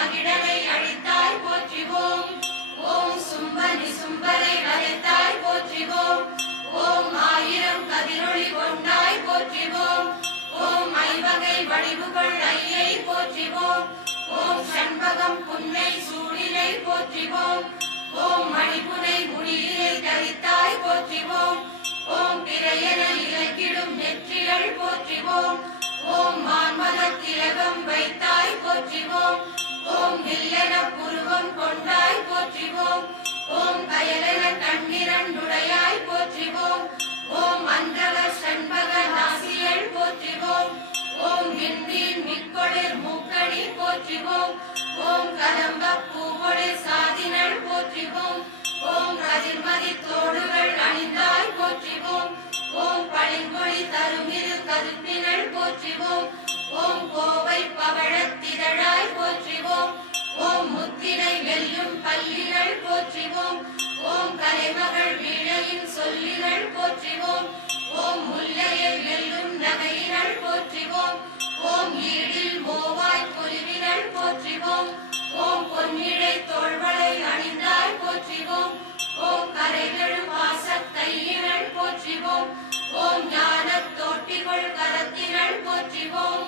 மகிழனை அழித்தாய் போற்றிவோம். ஓம் சும்பனி சும்பரை வதைத்தாய் போற்றிவோம். ஓம் ஆயிரம் கதிரொளி கொண்டாய் போற்றிவோம். ஓம் ஐவகை வடிவுகள் ஐயை போற்றிவோம். ஓம் சண்பகம் புன்னை சூடினை போற்றிவோம். ஓம் மணிபுனை முடியினை தரித்தாய் போற்றிவோம். ஓம் பிறையென இலக்கிடும் நெற்றிகள் போற்றிவோம். ஓம் மான்மத திலகம் வைத்தாய் போற்றிவோம். ஓம் வில்லென புருவம் கொண்டாய் போற்றிவோம். ஓம் கயலென கண்ணிரண்டுடையாய் போற்றிவோம். ஓம் அந்தக சண்பக நாசியல் போற்றிவோம். ஓம் விண்மீன் மிக்கொளிர் மூக்கணி போற்றிவோம். ஓம் கதம்ப பூவொளிர் சாதினள் போற்றிவோம். ஓம் கதிர்மதி தோடுகள் அணிந்தாய் போற்றிவோம். ஓம் பளிங்கொளி தருமிரு கதுப்பினள் போற்றிவோம். ஓம் கோவை பவழத்திதழாய் போற்றிவோம். ஓம் முத்தினை வெல்லும் பல்லினள் போற்றிவோம். ஓம் கலைமகள் வீணையின் சொல்லினள் போற்றிவோம். ஓம் முல்லையை வெல்லும் நகையினள் போற்றிவோம். ஓம் ஈடில் மோவாய் பொலிவினள் போற்றிவோம். ஓம் பொன்னிழை தோள்வளை அணிந்தாய் போற்றிவோம். ஓம் கரைகளும் வாசத்தையினள் போற்றிவோம். ஓம் ஞானத் தோட்டிகள் கரத்தினள் போற்றிவோம்.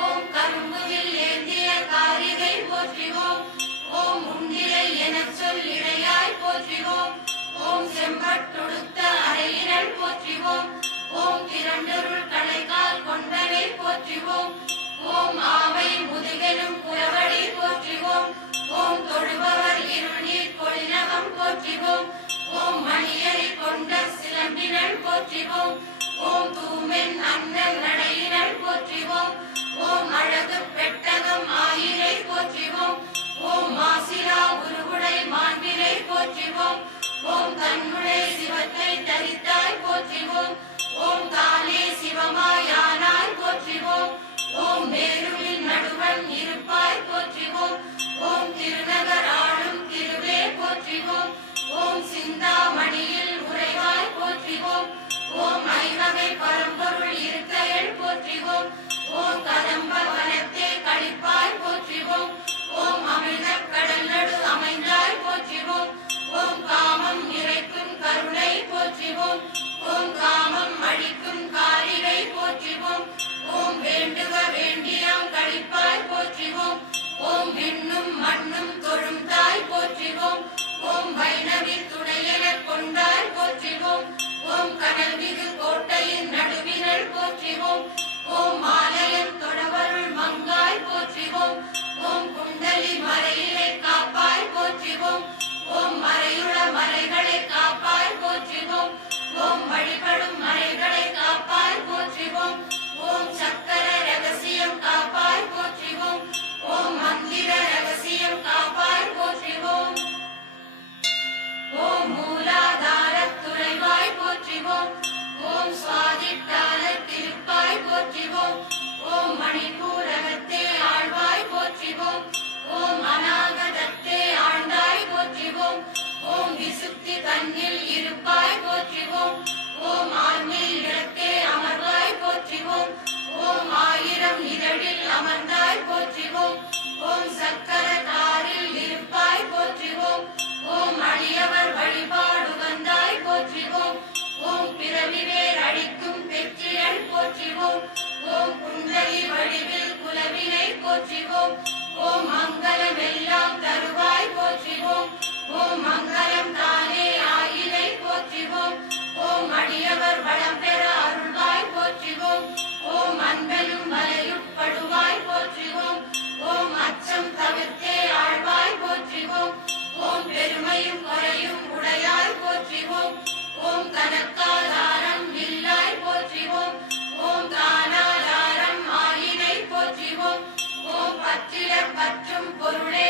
ஓம் கரும்புவில் ஏந்திய காரிகை போற்றிவோம். ஓம் உண்டிலை எனச் சொல் இடையாய் போற்றிவோம். ஓம் செம்பட்டுடுத்த அறையினள் போற்றிவோம். ஓம் திரண்டருள் கடைக்கால் கொண்டனை போற்றிவோம். ஓம் ஆமை முதுகெனும் புலவடி போற்றிவோம். ஓம் தொழுபவர் இருள் நீர் கொளிநகம் போற்றிவோம். ஓம் மணியரை கொண்ட சிலம்பினள் போற்றிவோம். ஓம் தூமென் அண்ணல் நடையினள் போற்றிவோம். ஓம் அழகு பெட்டகம் ஆயிரை போற்றிவோம். ஓம் மாசிலா உருவுடை மாண்பினை போற்றிவோம். ஓம் கண்ணுடை சிவத்தை தரித்தாய் போற்றிவோம். ஓம் தானே சிவமாயானாய் போற்றிவோம். ஓம் மேருவின் நடுவன் இருப்பாய் போற்றிவோம். ஓம் திருநகர் ஆளும் திருவே போற்றிவோம். ஓம் சிந்தாமணியில் உறைவாய் போற்றிவோம். ஓம் ஐவகை பரம்பொருள் இருக்கையள் போற்றிவோம். ஓம் கதம்ப வனத்தே கழிப்பாய் போற்றிவோம். ஓம் அமிழ்த கடல் நடு அமைந்தாய் போற்றிவோம். ஓம் காமம் நிறைக்கும் கருணை போற்றிவோம். ஓம் காமம் அழிக்கும் காரிகை போற்றிவோம். ஓம் வேண்டுக வேண்டியாம் கழிப்பாய் போற்றிவோம். ஓம் விண்ணும் மண்ணும் தொழும் தாய் போற்றிவோம். ஓம் வைணவி துணையென கொண்டாய் போற்றிவோம். ஓம் கனல் மிகு கோட்டையின் நடுவினள் போற்றிவோம். ஓம் ஆலயம் தொடவருள் மங்காய் போற்றிவோம். ஓம் குண்டலி மறையினை காப்பாய் போற்றிவோம். ஓம் மறையுள மலைகளை காப்பாய் போற்றிவோம். ஓம் வழிபடும் மலைகளை காப்பாய் போற்றிவோம். ஓம் சக்கர ரகசியம் காப்பாய் போற்றிவோம். ஓம் மந்திர ரகசியம் காப்பாய் போற்றிவோம். ஓம் மூலாதார துறைவாய் போற்றிவோம். ஓம் சுவாதிட்டான திருப்பாய் போற்றிவோம். ஓம் மணிப்பூரகத்தே ஆழ்வாய் போற்றிவோம். ஓம் அநாகதத்தே ஆழ்ந்தாய் போற்றிவோம். ஓம் விசுத்தி தன்னில் இருப்பாய் போற்றிவோம். ஓம் ஆன்மில் இடத்தே அமர்வாய் போற்றிவோம். ஓம் ஆயிரம் இதழில் அமர்ந்தாய் போற்றிவோம். ஓம் சக்கர தாரில் இருப்பாய் போற்றிவோம். ஓம் அடியவர் வழிபாடு வந்தாய் போற்றிவோம். ஓம் பிறவிவேர் அடிக்கும் பெற்றியல் போற்றிவோம். ஓம் குண்டலி வடிவில் குலவினை போற்றிவோம். ஓம் மங்களம் எல்லாம் தருவாய் போற்றிவோம். ஓம் மங்களம் தானே ஆயினை போற்றிவோம். ஓம் அடியவர் வளம் பெற அருள்வாய் போற்றிவோம். ஓம் அன்பெனும் மலையுட்படுவாய் போற்றிவோம். ஓம் அச்சம் தவிர்த்தே ஆழ்வாய் போற்றிவோம். ஓம் பெருமையும் குறையும் உடையாய் போற்றிவோம். ஓம் கனக்காதாரம் இல்லாய் போற்றிவோம். ஓம் தானாதாரம் ஆயினை போற்றிவோம். ஓம் பற்றில பற்றும் பொருளே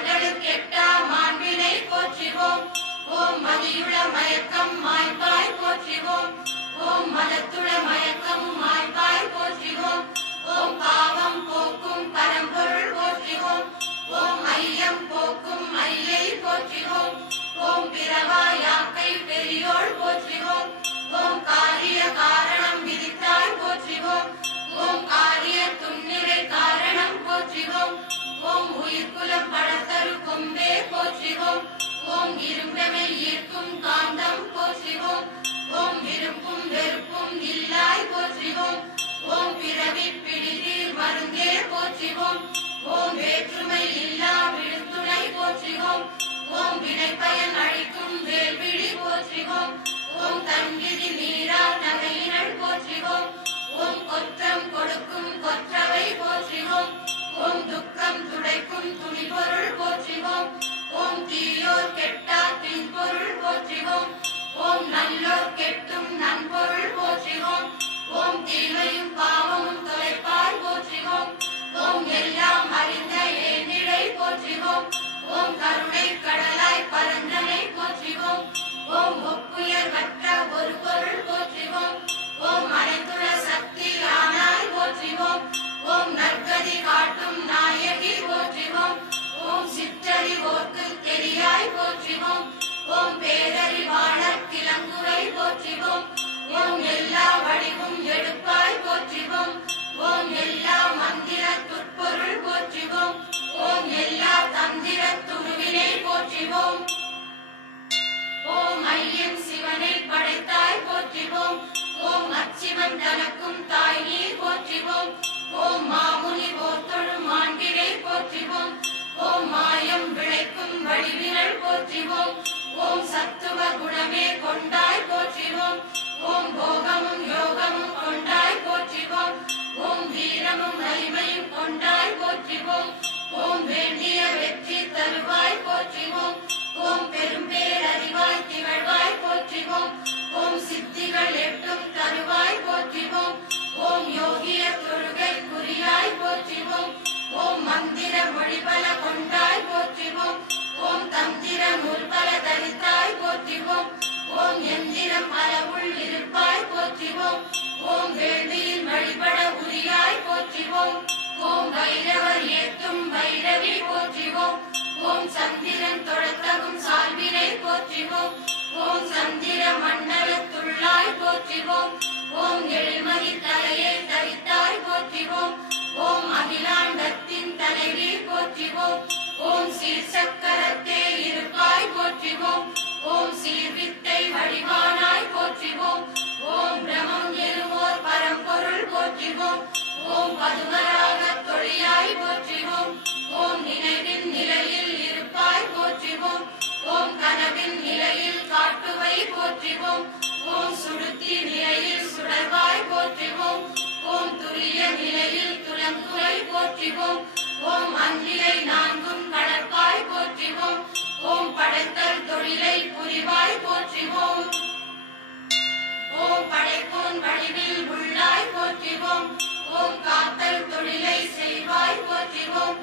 மலர்களுக்கெட்டா மாண்பினை போற்றிவோம். ஓம் மதியுள மயக்கம் மாய்ப்பாய் போற்றிவோம். ஓம் மலத்துள மயக்கம் மாய்ப்பாய் போற்றிவோம். ஓம் பாவம் போக்கும் பரம்பொருள் போற்றிவோம். ஓம் ஐயம் போக்கும் ஐயை போற்றிவோம். ஓம் பிறவா யாக்கை பெரியோள் போற்றிவோம். ஓம் காரிய காரணம் விதித்தாய் போற்றிவோம். ஓம் காரிய துன்னிறை காரணம் போற்றிவோம். ஓம் உயிர்குலம் படத்தரு கொம்பே போற்றிவோம். ஓம் இரும்பெமை ஈர்க்கும் காந்தம் போற்றிவோம். ஓம் விருப்பும் வெறுப்பும் இல்லாய் போற்றிவோம். ஓம் பிறவி பிடிதீர் மருந்தே போற்றிவோம். ஓம் வேற்றுமை இல்லா விழுத்துணை போற்றிவோம். ஓம் வினைப்பயன் அழிக்கும் வேல்விழி போற்றிவோம். ஓம் தன்விதி மீறா நகையினள் போற்றிவோம். ஓம் கொற்றம் கொடுக்கும் கொற்றவை போற்றிவோம். ஓம் துக்கம் துடைக்கும் துணிபொருள் போற்றிவோம். ஓம் தீயோர் கெட்டா தின்பொருள் போற்றிவோம். ஓம் நல்லோர் கெட்டும் நன்பொருள் போற்றிவோம். ஓம் தீமையும் பாவமும் தொலைப்பாய் போற்றிவோம். ஓம் எல்லாம் அறிந்த ஏனிழை போற்றிவோம். ஓம் கருணை கடலாய் பரந்தனை போற்றிவோம். ஓம் ஒப்புயர் வற்ற ஒரு பொருள் போற்றிவோம். ஓம் அனைத்துள சக்தி ஆனாய் போற்றிவோம். ஓம் நற்கதி காட்டும் நாயகி போற்றிவோம். ஓம் சிற்றறிவோர்க்கு தெரியாய் போற்றிவோம். ஓம் பேரறிவாளர் கிளங்குவை போற்றிவோம். ஓம் எல்லா வடிவும் எடுப்பாய் போற்றிவோம். ஓம் எல்லா மந்திர துற்பொருள் போற்றிவோம். ஓம் எல்லா தந்திர துருவினை போற்றிவோம். ஓம் ஐயன் சிவனை படைத்தாய் போற்றிவோம். ஓம் அச்சிவன் தனக்கும் தாய் நீ போற்றிவோம். ஓம் மாமுனி போர்த்தொழு மாண்பினை போற்றிவோம். ஓம் மாயம் விளைக்கும் வடிவினள் போற்றிவோம். ஓம் சத்துவ குணமே கொண்டாய் போற்றிவோம். ஓம் போகமும் யோகமும் கொண்டாய் போற்றிவோம். ஓம் வீரமும் வலிமையும் கொண்டாய் போற்றிவோம். ஓம் வேண்டிய வெற்றி தருவாய் போற்றிவோம். ஓம் பெரும்பேரறிவாய் திகழ்வாய் போற்றிவோம். ஓம் சித்திகள் எட்டும் தருவாய் போற்றிவோம். ஓம் யோகிய தொழுகை குறியாய் போற்றிவோம். ஓம் மந்திர மொழிபல கொண்டாய் போற்றிவோம். ஓம் தந்திர முற்பல தரித்தாய் போற்றிவோம். ஓம் எந்திரம் அளவுள் இருப்பாய் போற்றிவோம். ஓம் வேள்வியில் வழிபட உரியாய் போற்றிவோம். ஓம் வைரவர் ஏத்தும் வைரவி போற்றிவோம். ஓம் சந்திரன் தொழத்தகும் சால்வினை போற்றிவோம். ஓம் சந்திர மண்டலத்துள்ளாய் போற்றிவோம். ஓம் எழில்மதி தலையை தரித்தாய் போற்றிவோம். ஓம் அகிலாண்டத்தின் தலைவி போற்றிவோம். ஓம் சீர்சக்கரத்தே இருப்பாய் போற்றிவோம். ஓம் சீர்வித்தை வடிவானாய் போற்றிவோம். ஓம் பிரமம் எனுவோர் பரம்பொருள் போற்றிவோம். ஓம் பதுமராக தொழியாய் போற்றிவோம். ஓம் நினைவின் நிலையில் இருப்பாய் போற்றிவோம். ஓம் கனவின் நிலையில் காட்டுவை போற்றிவோம். ஓம் சுடுத்தி நிலையில் சுடர்வாய் போற்றிவோம். ஓம் துரிய நிலையில் துலங்குவை போற்றிவோம். ஓம் அந்திலை நான்கும் கடற்பாய் போற்றிவோம். ஓம் படைத்தல் தொழிலை புரிவாய் போற்றிவோம். ஓம் படைப்போன் வடிவில் உள்ளாய் போற்றிவோம். ஓம் காத்தல் தொழிலை செய்வாய் போற்றிவோம்.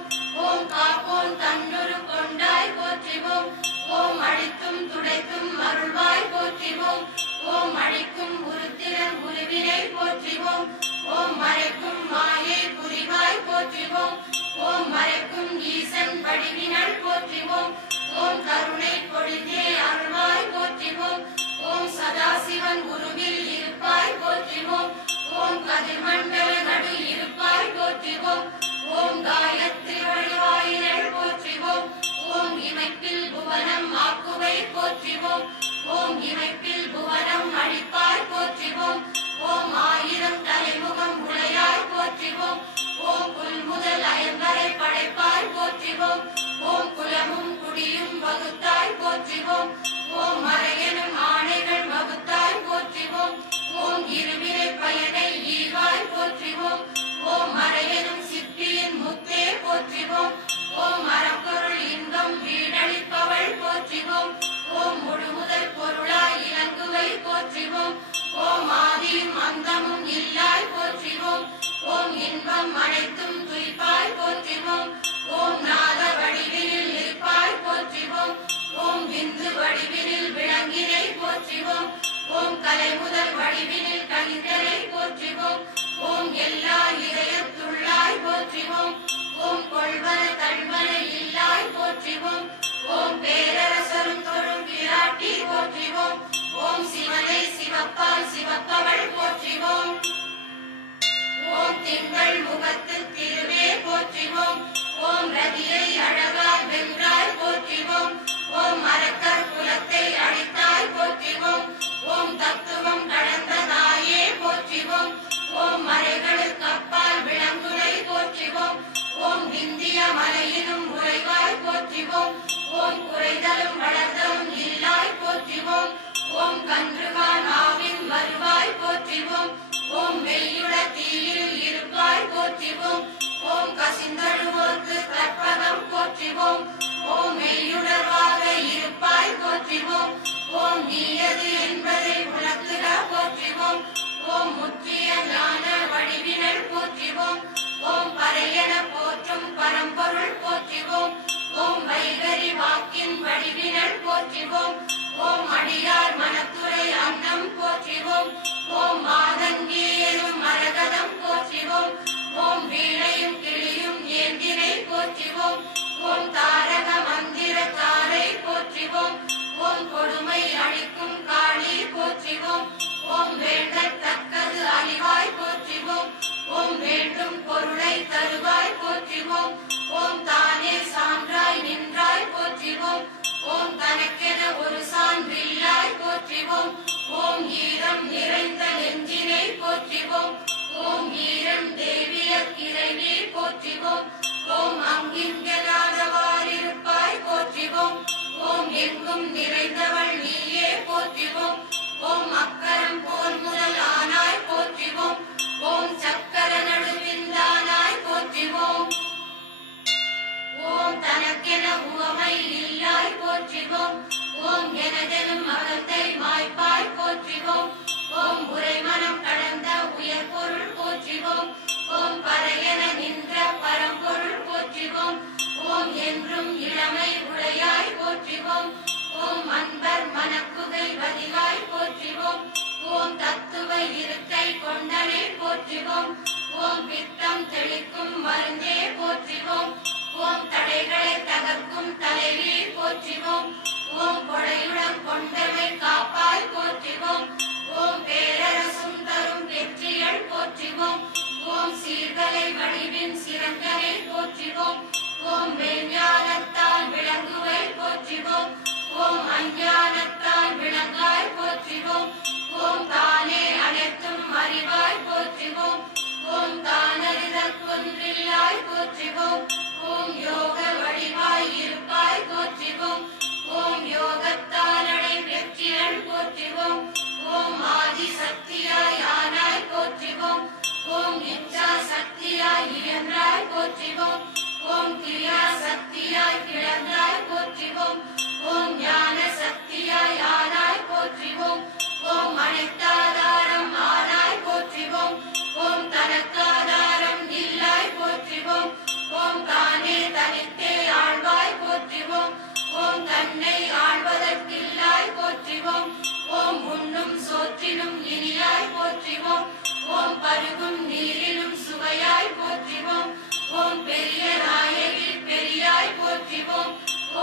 ஓம் காப்போன் தன்னுரு கொண்டாய் போற்றிவோம். ஓம் அழித்தும் துடைத்தும் அருள்வாய் போற்றிவோம். ஓம் அழிக்கும் உருத்திரன் உருவினை போற்றிவோம். ஓம் மறைக்கும் மாயை புரிவாய் போற்றிவோம். ஓம் மறைக்கும் ஈசன் வடிவினள் போற்றிவோம். ஓம் கருணை பொழிந்தே அருள்வாய் போற்றிவோம். ஓம் சதாசிவன் உருவில் இருப்பாய் போற்றிவோம். ஓம் கதிர்மண்டல நடு இருப்பாய் போற்றிவோம். ஓம் காயத்ரி வழிவாயினள் போற்றிவோம். ஓம் இமைப்பில் புவனம் ஆக்குவை போற்றிவோம். ஓம் இமைப்பில் புவனம் அழிப்பாய் போற்றிவோம். ஓம் ஆயிரம் தலைமுகம் உடையாய் போற்றிவோம். ஓம் புல் முதல் அயன்வரை படைப்பாய் போற்றிவோம். ஓம் குலமும் குடியும் வகுத்தாய் போற்றிவோம். ஓம் மறையனும் ஆணைகள் வகுத்தாய் போற்றிவோம். தலை முதல் வடிவினில் கனிதனை போற்றிவோம். ஓம் எல்லா இதயத்துள்ளாய் போற்றிவோம். ஓம் கொள்வன தள்வன இல்லாய் போற்றிவோம். ஓம் பேரரசரும் தொழும் விராட்டி போற்றிவோம். ஓம் சிவனை சிவப்பால் சிவப்பவள் போற்றிவோம். ஓம் திங்கள் முகத்து திருவே போற்றிவோம். ஓம் ரதியை அழகாய் வென்றாய் போற்றிவோம். ஓம் அரக்கர் குலத்தை அழித்தாய் போற்றிவோம். ஓம் தத்துவம் கடந்த தாயே போற்றிவோம். ஓம் மறைகளுக்கு அப்பால் விளங்குனை போற்றிவோம். ஓம் விந்திய மலையினும் உறைவாய் போற்றிவோம். ஓம் குறைதலும் வளர்தலும் இல்லாய் போற்றிவோம். ஓம் கன்றுகான் ஆவின் வருவாய் போற்றிவோம். ஓம் மெய்யுட தீயில் இருப்பாய் போற்றிவோம். ஓம் கசிந்தழுவோர்க்கு கற்பகம் போற்றிவோம். ஓம் மெய்யுணர்வாக இருப்பாய் போற்றிவோம். ஓம் நீயது என்பதை உணர்த்துக போற்றிவோம். ஓம் முற்றிய ஞான வடிவினல் போற்றிவோம். ஓம் பறையன போற்றும் பரம்பொருள் போற்றிவோம். ஓம் வைகரி வாக்கின் வடிவினல் போற்றிவோம். ஓம் அடியார் மனத்துறை அன்னம் போற்றிவோம். ஓம் மாதங்கி எனும் மரகதம் போற்றிவோம். ஓம் வீணையும் கிளியும் ஏந்தினை போற்றிவோம். ஓம் தாரக மந்திர தாரை போற்றிவோம். ஓம் கொடுமை அழிக்கும் காளி போற்றிவோம். ஓம் வேண்டத்தக்கது அறிவாய் போற்றிவோம். ஓம் வேண்டும் பொருளை தருவாய் போற்றிவோம். ஓம் தானே சான்றாய் நின்றாய் போற்றிவோம். ஓம் தனக்கென ஒரு சான்றில்லாய் போற்றிவோம். ஓம் ஈரம் நிறைந்த நெஞ்சினை போற்றிவோம். ஓம் ஈரம் தேவிய இறைவி போற்றிவோம். ஓம் அங்கிங்கெனாதவாறிருப்பாய் போற்றிவோம். ஓம் எங்கும் நிறைந்தவள் நீயே போற்றிவோம். ஓம் அக்கரம் போல் முதல் ஆனாய் போற்றிவோம். ஓம் சக்கர நடுவிந்தானாய் போற்றிவோம். ஓம் தனக்கென உவமை இல்லாய் போற்றிவோம். ஓம் எனதெனும் அகத்தை மாய்ப்பாய் போற்றிவோம். ஓம் உரைமனம் கடந்த உயர் பொருள் போற்றிவோம். ஓம் பறையன நின்ற பரம்பொருள் போற்றிவோம். ஓம் என்றும் இளமை உடையாய் போற்றிவோம். ஓம் அன்பர் மனக்குகை வதிவாய் போற்றிவோம். ஓம் தத்துவ இருக்கை கொண்டனை போற்றிவோம். ஓம் பித்தம் தெளிக்கும் மருந்தே போற்றிவோம். ஓம் தடைகளை தகர்க்கும் தலைவி போற்றிவோம். ஓம் கொடையுடன் கொண்டவை காப்பாய் போற்றிவோம். ஓம் பேரரசும் தரும் வெற்றிகள் போற்றிவோம். ஓம் சீர்கலை வடிவின் சிறந்தனை போற்றிவோம். ஓம் மெய்ஞானத்தால் விளங்குவை போற்றிவோம். ஓம் அஞ்ஞானத்தால் விளங்காய் போற்றிவோம். ஓம் தானே அனைத்தும் அறிவாய் போற்றிவோம். ஓம் தானறிதல் கொன்றில்லாய் போற்றிவோம். ஓம் யோக வடிவாய் இருப்பாய் போற்றிவோம். ஓம் யோகத்தாலடை வெற்றிகள் போற்றிவோம். ஓம் ஆதி சக்தியாய் ஆனாய் போற்றிவோம். ஓம் இச்சா சக்தியாய் இயன்றாய் போற்றிவோம். ஓம் கிரியா சக்தியாய் கிளர்ந்தாய் போற்றிவோம். ஓம் ஞான சக்தியாய் ஆனாய் போற்றிவோம். ஓம் அனைத்தாதாரம் ஆனாய் போற்றிவோம். ஓம் தனக்காதாரம் இல்லாய் போற்றிவோம். ஓம் தானே தனித்தே ஆழ்வாய் போற்றிவோம். ஓம் தன்னை ஆழ்வதற்கில்லாய் போற்றிவோம். ஓம் உண்ணும் சோற்றிலும் இனியாய் போற்றிவோம். ஓம் பருகும் நீரிலும் சுவையாய் போற்றிவோம். ஓம் பெரிய நாயகில் பெரியாய் போற்றிவோம்.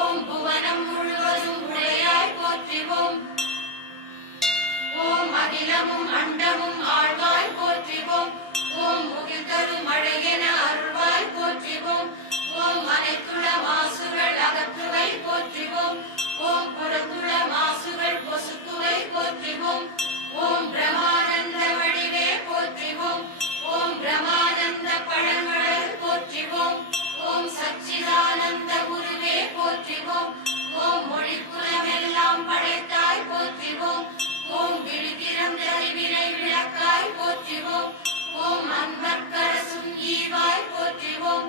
ஓம் புவனம் முழுவதும் உடையாய் போற்றிவோம். ஓம் அகிலமும் அண்டமும் ஆழ்வாய் போற்றிவோம். ஓம் முகில் தரும் மழையென அருள்வாய் போற்றிவோம். ஓம் அனைத்துள மாசுகள் அகற்றுவை போற்றிவோம். ஓம் புறத்துள மாசுகள் பொசுக்குவை போற்றிவோம். ஓம் பிரமானந்த வடிவே போற்றிவோம். ஓம் பிரமானந்த பழங்கள் போற்றிவோம். ஓம் சச்சிதானந்த குருவே போற்றிவோம். ஓம் மொழிக்குலமெல்லாம் படைத்தாய் போற்றிவோம். ஓம் விழித்திறந்த அறிவினை விளக்காய் போற்றிவோம். ஓம் அன்பர்க்கரசும் ஈவாய் போற்றிவோம்.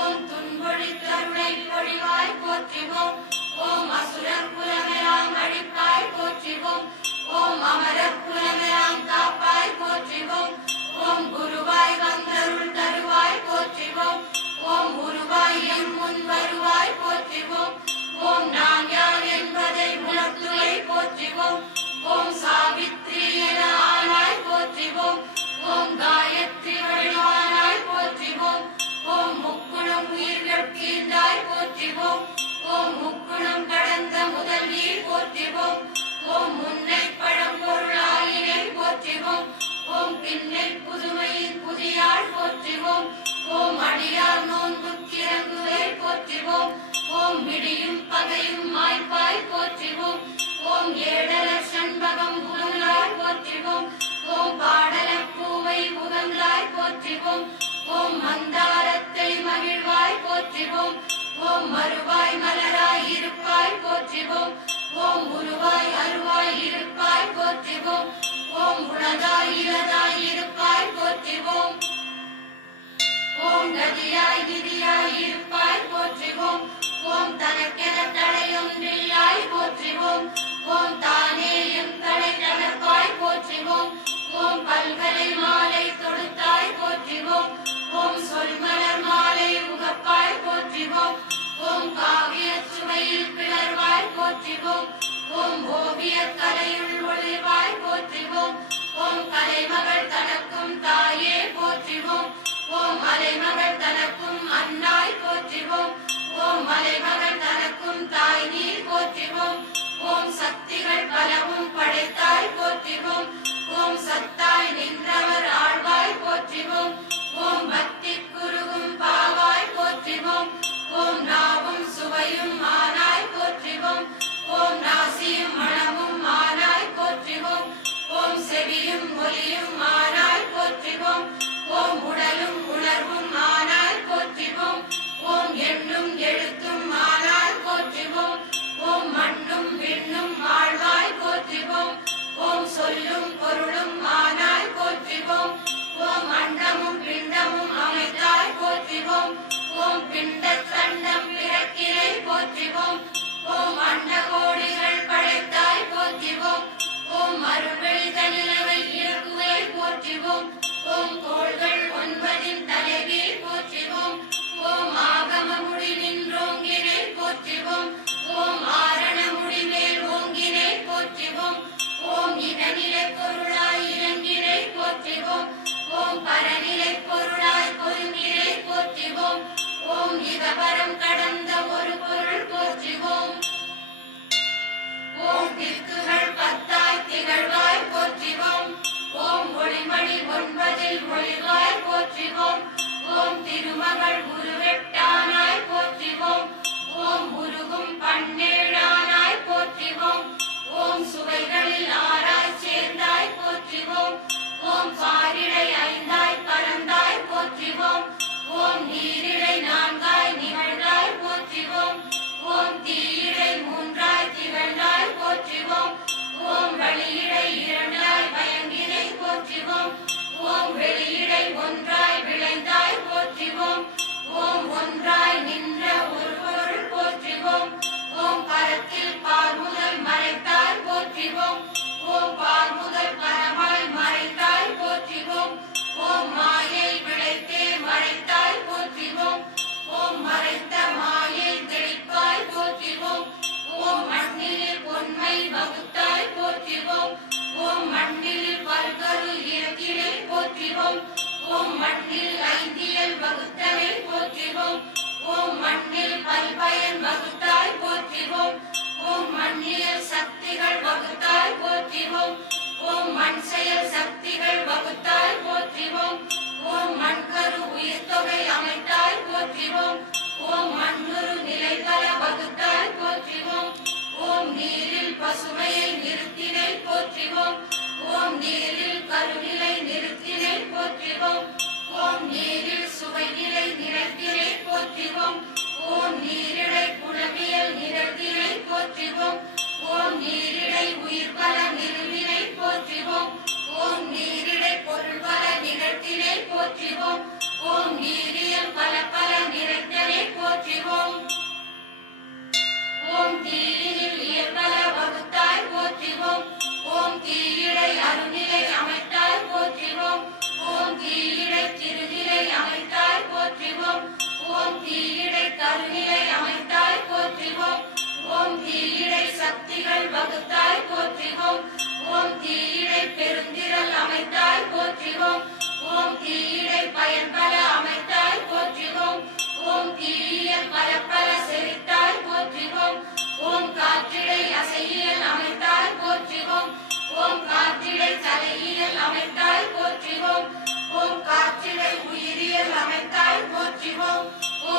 ஓம் துன்பொழி கருணை பொழிவாய் போற்றிவோம். ஓம் அசுரர் குலமெல்லாம் அழிப்பாய் போற்றிவோம். ஓம் அமரர் குலமெல்லாம் காப்பாய் போற்றிவோம். ஓம் குருவாய் வந்தருள் தருவாய் போற்றிவோம். ஓம் உருவாய் எம் முன் வருவாய் போற்றிவோம். ஓம் நான் யார் என்பதை உணர்த்துவை போற்றிவோம். ஓம் சாவித்ரி முக்குணம் கடந்த முதல்வி போற்றிவோம். ஓம் முன்னை பழம்பொருளாயினை போற்றிவோம். ஓம் பின்னை புதுமையின் புதியாள் போற்றிவோம். ஓம் அடியார் நோன்புக்கிறங்குவே போற்றிவோம். ஓம் விடியும் பகையும் மாய்ப்பாய் போற்றிவோம். ஓம் ஏடல சண்பகம் புகழாய் போற்றிவோம். ஓம் பாடல பூவை புகழாய் போற்றிவோம். ஓம் மந்தாரத்தை மகிழ்வாய் போற்றிவோம். ஓம் மறுவாய் மலராய் இருப்பாய் போற்றிவோம். ஓம் உருவாய் அருவாய் இருப்பாய் போற்றிவோம். ஓம் உளதாய் இலதாய் இருப்பாய் போற்றிவோம். ஓம் கதியாய் விதியாய் இருப்பாய் போற்றிவோம். ஓம் தனக்கென தடையொன்றில்லாய் போற்றிவோம். ஓம் தானே எம் தடை தகர்ப்பாய் போற்றிவோம். ஓம் பல்கலை மாலை தொடுத்தாய் போற்றிவோம். ஓம் சொல்மலர் மாலை உகப்பாய் போற்றிவோம். ஓம் காவிய சுவையில் பிளர்வாய் போற்றிவோம். ஓம் ஓவிய கலையுள் ஒளிர்வாய் போற்றிவோம். ஓம் கலைமகள் தனக்கும் தாயே போற்றிவோம். ஓம் அலைமகள் தனக்கும் அன்னாய் போற்றிவோம். ஓம் மலைமகள் தனக்கும் தாய் நீர் போற்றிவோம். ஓம் சக்திகள் பலவும் படைத்தாய் போற்றிவோம். ஓம் சத்தாய் நின்றவர் ஆழ்வாய் போற்றிவோம். ஓம் பக்தி குருகும் பாவாய் போற்றிவோம். ஓம் நாவும் சுவையும் ஆனாய் போற்றிவோம். ஓம் நாசியும் மணமும் ஆனாய் போற்றிவோம். ஓம் செவியும் ஒலியும் ஆனாய் போற்றிவோம். ஓம் உடலும் உணர்வும் ஆனாய் போற்றிவோம். ஓம் எண்ணும் எழுத்தும் ஆனாய் போற்றிவோம். ஓம் மண்ணும் விண்ணும் ஆழ்வாய் போற்றிவோம். ஓம் சொல்லும் பொருளும் ஆனாய் போற்றிவோம். ஓம் அண்டமும் பிண்டமும் அமைத்தாய் போற்றிவோம். ஓம் பிண்ட தண்டம் பிறக்கினை போற்றிவோம். ஓம் அண்ட கோடிகள் படைத்தாய் போற்றிவோம். ஓம் அருள்வெளி தனிலவை இயக்குவை போற்றிவோம். ஓம் கோள்கள் 9 தலைவி போற்றிவோம். ஓம் ஆகம முடி நின்றோங்கினை போற்றிவோம். ஓம் ஆரண முடி மேல் ஓங்கினை போற்றிவோம். ஓம் இனநிலை பொருளாய் இறங்கினை போற்றிவோம். ஓம் பரநிலை பொருளாய் பொருங்கினை போற்றிவோம். ஓம் இகபரம் கடந்த ஒரு பொருள் போற்றிவோம். ஓம் திக்குகள் 10 திகழ்வாய் போற்றிவோம். ஓம் ஒளிமணி 9 ஒளிவாய் போற்றிவோம். ஓம் திருமகள் உருவெட்டானாய் போற்றிவோம். ஓம் உருகும் பன்னேழானாய் போற்றிவோம். ஓம் சுவைகளில் 6ஆய் சேர்ந்தாய் போற்றிவோம். ஓம் பாரிடை 5ஆய் பறந்தாய் போற்றிவோம். ஓம் நீரிடை 4ஆய் நிகழ்ந்தாய் போற்றிவோம். ஓம் தீயிடை 3ஆய் திகழ்ந்தாய் போற்றிவோம். ஓம் வழியிடை 2ஆய்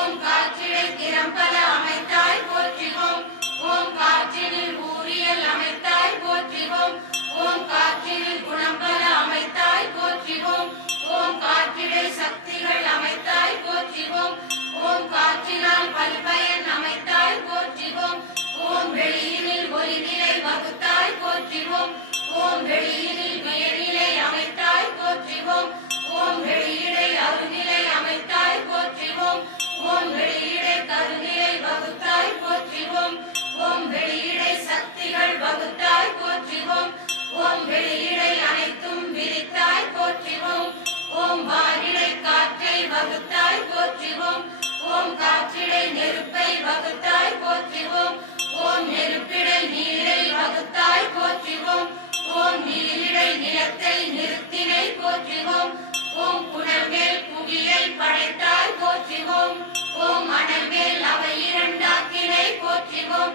ஓம் காற்றிடை திறம்பல அமைத்தாய் போற்றிவோம். ஓம் காற்றினில் ஊரியல் அமைத்தாய் போற்றிவோம். ஓம் காற்றினில் குணம்பல அமைத்தாய் போற்றிவோம். ஓம் காற்றிடை சக்திகள் அமைத்தாய் போற்றிவோம். ஓம் காற்றினால் பல்பயன் அமைத்தாய் போற்றிவோம். ஓம் வெளியினில் ஒளிநிலை வகுத்தாய் போற்றிவோம். ஓம் வெளியினில் உயர்நிலை அமைத்தாய் போற்றிவோம். ஓம் வெளியிடை அருநிலை அமைத்தாய் போற்றிவோம். ஓம் வெளியிடை கருநிலை வகுத்தாய் போற்றிவோம். ஓம் வெளியிடை சக்திகள் வகுத்தாய் போற்றிவோம். ஓம் வெளியிடை அனைத்தும் விரித்தாய் போற்றிவோம். ஓம் வானிடை காற்றை வகுத்தாய் போற்றிவோம். ஓம் காற்றிடை நெருப்பை வகுத்தாய் போற்றிவோம். ஓம் நெருப்பிடை நீரை வகுத்தாய் போற்றிவோம். ஓம் நீரிடை நிலத்தை நிறுத்தினை போற்றிவோம். ஓம் புனர்மேல் புவியை படைத்தாய் போற்றிவோம். ஓம் அனல்மேல் அவை இரண்டாக்கினை போற்றிவோம்.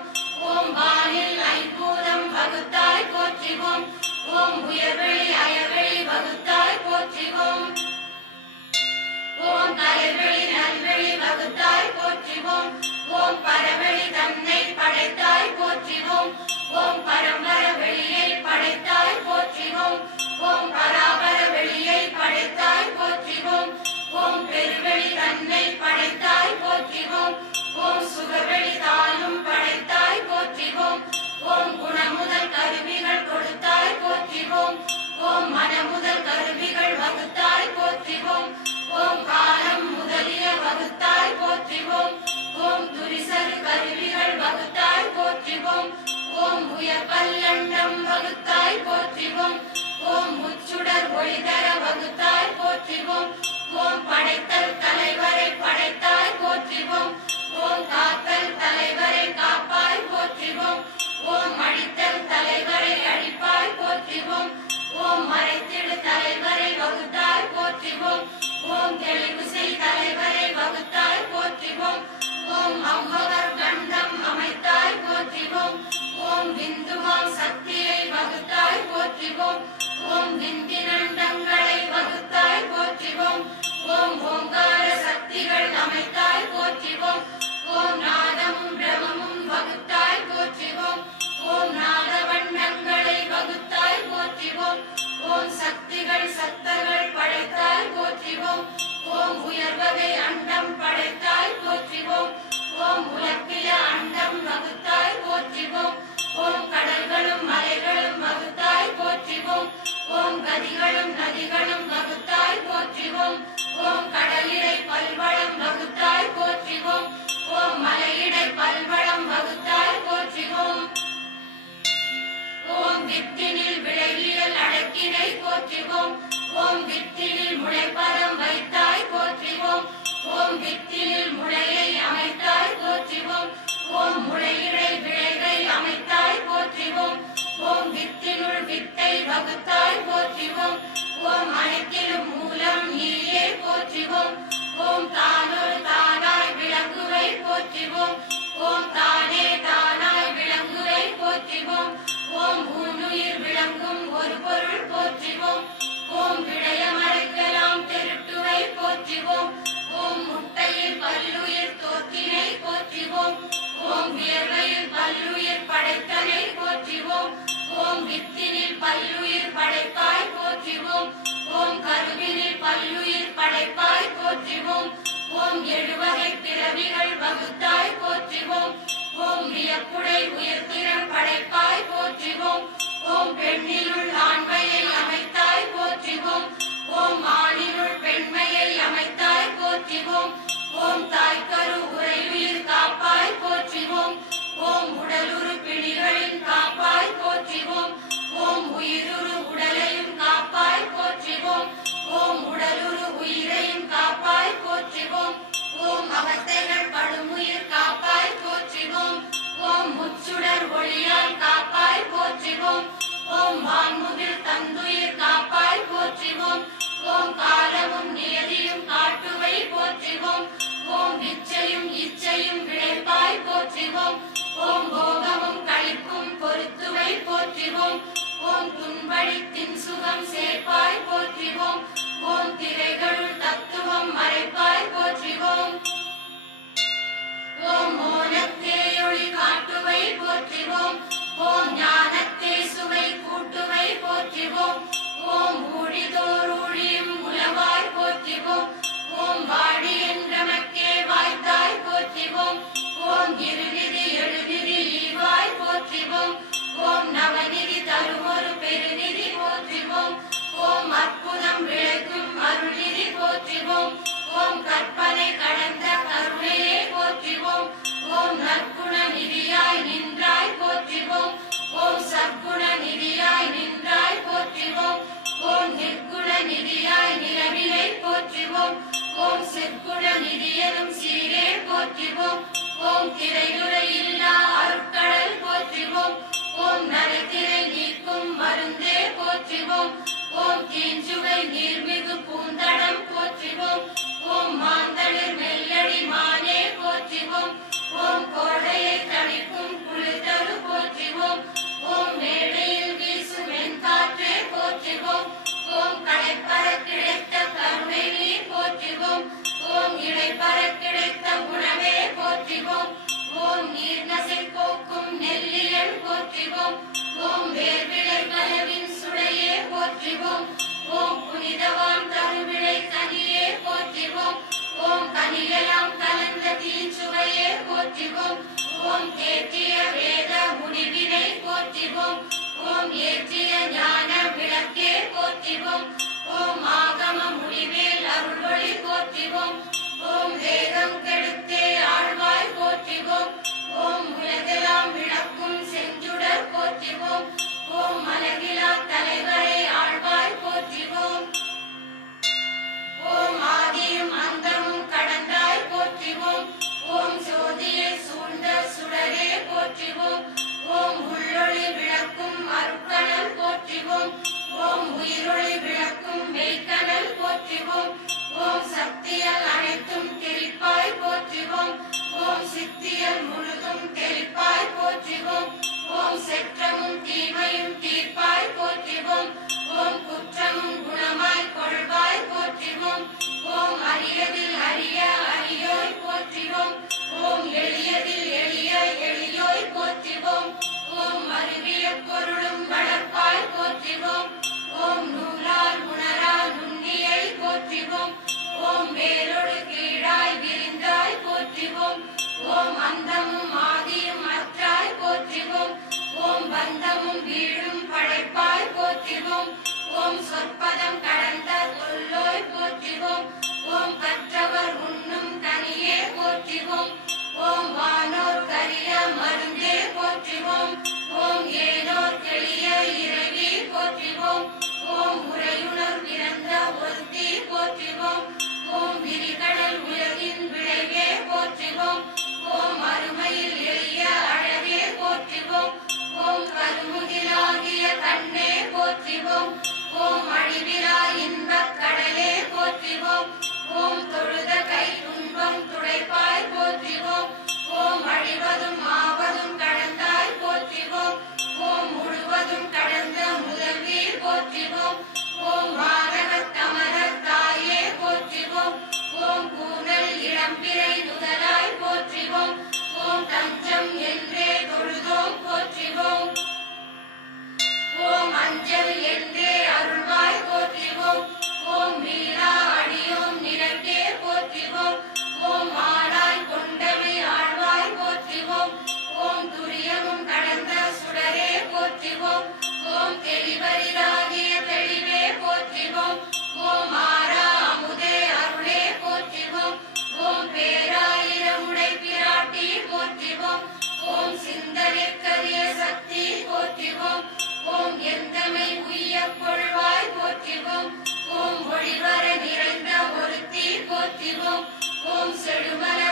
ஓம் வானில் ஐம்பூதம் வகுத்தாய் போற்றிவோம். ஓம் உயர்வெளி அயர்வெளி வகுத்தாய் போற்றிவோம். ஓம் கயல்வெளி நல்வெளி வகுத்தாய் போற்றிவோம். ஓம் பரவெளி தன்னை படைத்தாய் போற்றிவோம். ஓம் பரம்பர வெளியை படைத்தாய் போற்றிவோம். ஓம் பராபர வெளியை படைத்தாய் போற்றிவோம். ஓம் பெருவெளி தன்னை படைத்தாய் போற்றிவோம். ஓம் சுகவெளி தானும் படைத்தாய் போற்றிவோம். ஓம் குணமுதல் கருவிகள் கொடுத்தாய் போற்றிவோம். ஓம் மனமுதல் கருவிகள் வகுத்தாய் போற்றிவோம். ஓம் காலம் முதலிய வகுத்தாய் போற்றிவோம். ஓம் துரிசரு கருவிகள் வகுத்தாய் போற்றிவோம். ஓம் உயர் பல்லண்டம் வகுத்தாய் போற்றிவோம். ஓம் முச்சுடர் ஒளிதர வகுத்தாய் போற்றிவோம். ஓம் படைத்தல் தலைவரை படைத்தாய் போற்றிவோம். ஓம் காத்தல் தலைவரை காப்பாய் போற்றிவோம். ஓம் அழித்தல் தலைவரை அழிப்பாய் போற்றிவோம். ஓம் மறைத்திடு தலைவரை வகுத்தாய் போற்றிவோம். ஓம் தெளிவு செய் தலைவரை வகுத்தாய் போற்றிவோம். ஓம் அவ்வவர் கண்டம் அமைத்தாய் போற்றிவோம். ஓம் விந்துமாம் சக்தியை வகுத்தாய் போற்றிவோம். ஓம் விந்தினண்டங்களை வகுத்தாய் போற்றிவோம். ஓம் ஓங்கார சக்திகள் அமைத்தாய் போற்றிவோம். ஓம் நாதமும் பிரமமும் வகுத்தாய் போற்றிவோம். ஓம் நாத வண்ணங்களை வகுத்தாய் போற்றிவோம். ஓம் சக்திகள் சத்தர்கள் படைத்தாய் போற்றிவோம். ஓம் உயர்வகை அண்டம் படைத்தாய் போற்றிவோம். ஓம் உலப்பிய அண்டம் வகுத்தாய் போற்றிவோம். ஓம் கடல்களும் மலைகளும் வகுத்தாய் போற்றிவோம். ஓம் கதிகளும் நதிகளும் வகுத்தாய் போற்றிவோம். ஓம் கடலிடை பல்வளம் வகுத்தாய் போற்றிவோம். ஓம் மலையிடை பல்வளம் வகுத்தாய் போற்றிவோம். ஓம் வித்தினில் விளைவியல் அடக்கினை போற்றிவோம். ஓம் வித்தினில் முளைப்பதம் வைத்தாய் போற்றிவோம். ஓம் வித்தினில் முளையை அமைத்தாய் போற்றிவோம். ஓம் முளையிடை விளைவை அமைத்தாய் போற்றிவோம். ஓம் வித்தினுள் வித்தை வகுத்தாய் போற்றிவோம். ஓம் அனைத்திலும் மூலம் நீயே போற்றிவோம். ஓம் தானொரு தானாய் விளங்குவை போற்றிவோம். ஓம் தானே தானாய் விளங்குவை போற்றிவோம். ஓம் ஊனுயிர் விளங்கும் ஒரு பொருள் போற்றிவோம். ஓம் விடயமறைக்கலாம் திருட்டுவை போற்றிவோம். ஓம் முட்டையில் பல்லுயிர் தோற்றினை போற்றிவோம். ஓம் வியர்வையில் பல்லுயிர் படைத்தனை போற்றிவோம். ஓம் வித்தினில் பல்லுயிர் படைப்பாய் போற்றிவோம். ஓம் கருவினில் பல்லுயிர் படைப்பாய் போற்றிவோம். ஓம் எழுவகை பிறவிகள் வகுத்தாய் போற்றிவோம். ஓம் வியப்புடை உயர்திறம் படைப்பாய் போற்றிவோம். ஓம் பெண்ணிலுள் ஆண்மையை அமைத்தாய் போற்றிவோம். ஓம் ஆணினுள் பெண்மையை அமைத்தாய் போற்றிவோம். ஓம் தாய்க்கரு உரையுயிர் காப்பாய் போற்றிவோம். ஓம் உடலுறு பிணிகளின் காப்பாய் போற்றிவோம். ஓம் உயிருறு உடலையும் காப்பாய் போற்றிவோம். ஓம் உடலுறு உயிரையும் காப்பாய் போற்றிவோம். ஓம் அவத்தைகள் படுமுயிர் காப்பாய் போற்றிவோம். ஓம் முச்சுடர் ஒளியால் காப்பாய் போற்றிவோம். ஓம் வான்முகில் தந்துயிர் காப்பாய் போற்றிவோம். ஓம் காலமும் நியதியும் காட்டுவை போற்றிவோம். ஓம் விச்சையும் இச்சையும் விளைப்பாய் போற்றிவோம். ஓம் போகமும் களிப்பும் பொறுத்துவை போற்றிவோம். ஓம் துன்படி தின் சுகம் சேர்ப்பாய் போற்றிவோம். ஓம் திரைகளுள் தத்துவம் மறைப்பாய் போற்றிவோம். சிற்குண நிதியனும் சீரே போற்றிவோம். ஓம் திரையுரை இல்லா அருட்கடல் போற்றிவோம். ஓம் நரைத்திரை நீக்கும் மருந்தே போற்றிவோம். ஓம் தீஞ்சுவை நீர்மிகு பூந்தடம் போற்றிவோம். ஓம் மாந்தளிர் மெல்லடி மானே போற்றிவோம். ஓம் கோடையை தணிக்கும் குளிர்தரு போற்றிவோம். ஓம் மேடையில் வீசும் வெண்காற்றே போற்றிவோம். ஓம் களைப்பற கிடைத்த கருணை நீர் போற்றிவோம். ஓம் இடைப்பற கிடைத்த குணமே போற்றிவோம். ஓம் நீர் நசை போக்கும் நெல்லியல் போற்றிவோம். ஓம் வேர்விளை மலவின் சுடையே போற்றிவோம். ஓம் புனிதவான் தருவிளை கனியே போற்றிவோம். ஓம் கனியெல்லாம் கலந்த தீச்சுவையே போற்றிவோம். ஓம் தேற்றிய வேத முடிவினை போற்றிவோம். ஓம் ஏற்றிய ஞான விளக்கே போற்றிவோம். ஓம் ஆகம முடிவேல் அருள்வழி போற்றிவோம். ஓம் வேதம் கெடுத்தே ஆழ்வாய் போற்றிவோம். ஓம் உலகெல்லாம் விளக்கும் செஞ்சுடர் போற்றிவோம். ஓம் மலகிலா தலைவரை ஆழ்வாய் போற்றிவோம். ஓம் ஆதியும் அந்தமும் கடந்தாய் போற்றிவோம். ஓம் ஜோதியை சூழ்ந்த சுடரே போற்றிவோம். ஓம் உள்ளொளி விளக்கும் அருட்கணல் போற்றிவோம். ஓம் உயிரொளி விளக்கும் மெய்க்கணல் போற்றிவோம். ஓம் சக்தியல் அனைத்தும் தெளிப்பாய் போற்றிவோம். ஓம் சித்தியல் முழுதும் தெளிப்பாய் போற்றிவோம். ஓம் செற்றமும் தீமையும் தீர்ப்பாய் போற்றிவோம். ஓம் குற்றமும் குணமாய் கொள்வாய் போற்றிவோம். ஓம் அரியதில் அரிய அரியோய் போற்றிவோம். ஓம் எளியதில் எளிய எளியோய் போற்றிவோம். ஓம் அருவிய பொருளும் வளர்ப்பாய் போற்றிவோம். ஓம் நூலால் உணரா நுண்ணியை போற்றிவோம். ஓம் மேலொடு கீழாய் விரிந்தாய் போற்றிவோம். ஓம் அந்தமும் ஆதியும் அற்றாய் போற்றிவோம். ஓம் பந்தமும் வீடும் படைப்பாய் போற்றிவோம். ஓம் சொற்பதம் கடந்த தொல்லோய் போற்றிவோம். ஓம் கற்றவர் உண்ணும் கனியே போற்றிவோம். ஓம் வானோர் கரிய மருந்தே போற்றிவோம். ஓம் ஏனோர் எளிய இறைவி போற்றிவோம். ஓம் உரையுணர் பிறந்த ஒருத்தி போற்றிவோம். ஓம் விரிகடல் உலகின் விளைவே போற்றிவோம். ஓம் அருமையில் எளிய அழகே போற்றிவோம். ஓம் கருமுகிலாகிய கண்ணே போற்றிவோம். ஓம் அழிவிலா இன்பக் கடலே போற்றிவோம். ஓம் தொழுத கை துன்பம் துடைப்பாய் போற்றிவோம். ஓம் அழிவதும் ஆவதும் கடந்தாய் போற்றிவோம். ஓம் முழுவதும் கடந்த முதல்வி போற்றிவோம். ஓம் வானகத் தமரத் தாயே போற்றிவோம். ஓம் கூனல் இளம்பிறை நுதலாய் போற்றிவோம். ஓம் தஞ்சம் என்றே தொழுதோம் போற்றிவோம். ஓம் அஞ்சல் என்றே அருள்வாய் போற்றிவோம். ஓம் மீளா அடியோம் நிலக்கே போற்றிவோம். ஓம் ஆளாய் கொண்டவை ஆழ்வாய் போற்றிவோம். ஓம் துரியமும் கடந்த சுடரே போற்றிவோம். ஓம் தெளிவரிதாகிய தெளிவே போற்றிவோம். ஓம் ஆரா அமுதே அருளே போற்றிவோம். ஓம் பேராயிரமுடை பிராட்டி போற்றிவோம். ஓம் சிந்தனைக்கரிய சக்தி போற்றிவோம். ஓம் எந்தமை உய்யக் கொள்வாய் போற்றிவோம். ஓம் ஒளிவர நிறைந்த ஒருத்தி போற்றிவோம். ஓம் செழுமல